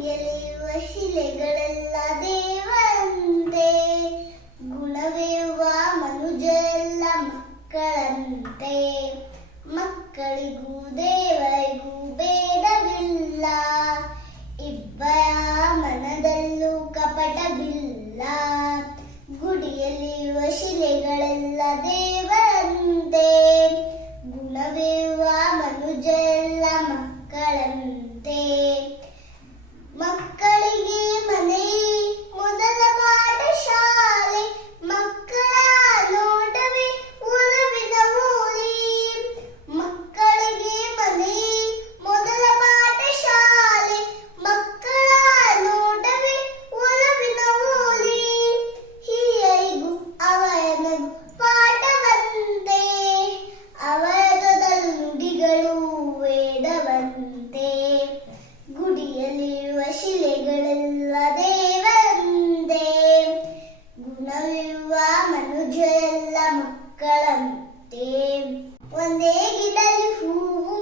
ಕೈಯಲ್ಲಿರುವ ಶಿಲೆಗಳೆಲ್ಲ ದೇವಂತೆ, ಗುಣವಿರುವ ಮನುಜರೆಲ್ಲ ಮಕ್ಕಳಂತೆ. ಮಕ್ಕಳಿಗೂ ದೇವರಿಗೂ ಭೇದವಿಲ್ಲ, ಇಬ್ಬರ ಮನದಲ್ಲೂ ಕಪಟವಿಲ್ಲ. ಗುಡಿಯಲ್ಲಿರುವ ಶಿಲೆಗಳೆಲ್ಲ ದೇವರಂತೆ ಗುಣವಿರುವ ಮನುಜರೆಲ್ಲ ಮಕ್ಕಳಂತೆ. ಮಕ್ಕಳಂತೆ ಒಂದೇ ಗಿಡಲಿ ಹೂವು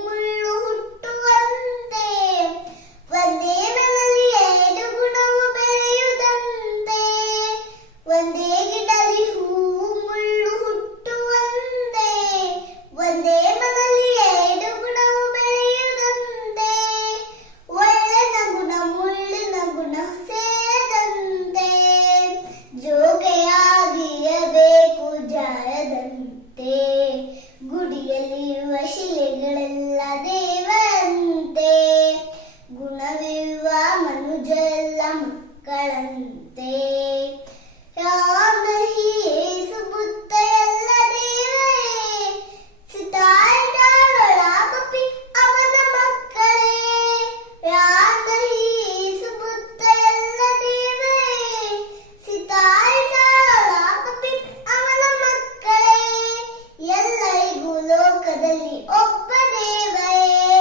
ಒಬ್ಬ ದೇವರೇ,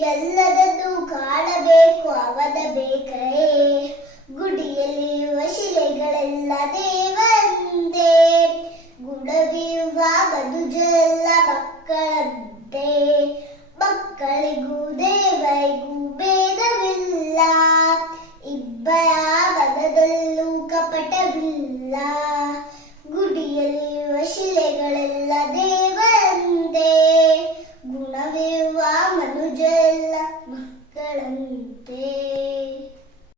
ಎಲ್ಲದನ್ನು ಕಾಣಬೇಕು, ಅವನ ಬೇಕರೇ. ಗುಡಿಯಲ್ಲಿರುವ ಶಿಲೆಗಳೆಲ್ಲ ದೇವಂದೇ ಗುಡವಿರುವ ಬದುಜೆಲ್ಲ ಮಕ್ಕಳದ್ದೇ ಮಕ್ಕಳಿಗೂ ದೇವರಿಗೂ ಭೇದವಿಲ್ಲ. ಇಬ್ಬರ Yeah.